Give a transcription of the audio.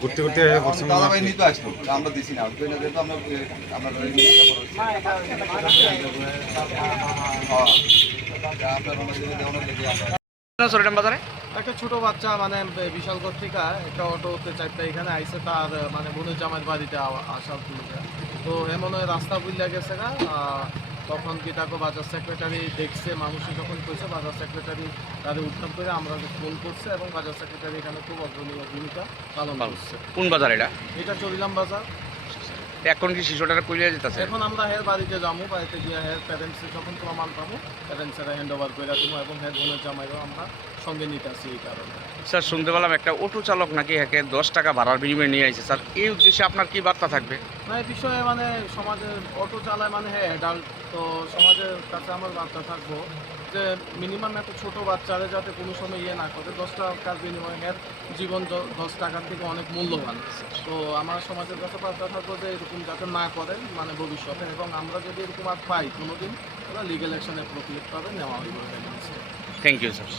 ঘুরতে ঘুরতে নিতে আমরা দিছি না না আমরা বাজারে একটা ছোট বাচ্চা মানে বিশালগড় থেকে একটা অটোতে চারটা এখানে আইসে তার মানে বোনের জামাইয়ের বাড়িতে আ- আসার তো এমন রাস্তা বুঝলে গেছে আহ, তখন কি তাকে বাজার সেক্রেটারি দেখছে মানুষে যখন কইছে বাজার সেক্রেটারি তাদের উত্থান করে আমরা ফোন করছে এবং বাজার সেক্রেটারি এখানে খুব অগ্রণীয় ভূমিকা পালন করছে। কোন বাজার এটা? এটা চলিলাম বাজার। এখন কি শিশুটার কইলে যেতেছে এখন আমরা হের বাড়িতে যাব বাড়িতে গিয়ে হের প্যারেন্টসে যখন প্রমাণ পাবো প্যারেন্টসেরা হ্যান্ড ওভার করে দেবো এবং হের বোনের জামাইও আমরা সঙ্গে নিতে আসি এই কারণে। স্যার শুনতে পেলাম একটা অটো চালক নাকি একে দশ টাকা ভাড়ার বিনিময়ে নিয়ে আইছে। স্যার এই উদ্দেশ্যে আপনার কি বার্তা থাকবে? না, এই বিষয়ে মানে সমাজের অটো চালায় মানে হ্যাঁ অ্যাডাল্ট তো সমাজের কাছে আমার বার্তা থাকব যে মিনিমাম এত ছোট বাচ্চারা যাতে কোনো সময় ইয়ে না করে, দশ টাকার বিনিময়ে এর জীবন দশ টাকার থেকে অনেক মূল্যবান। তো আমার সমাজের কাছে বার্তা থাকব যে এরকম যাতে না করে মানে ভবিষ্যতে, এবং আমরা যদি এরকম আর পাই কোনোদিন ওরা লিগেল অ্যাকশনের প্রতিলিপ পাবে নেওয়া হইব। Thank you sir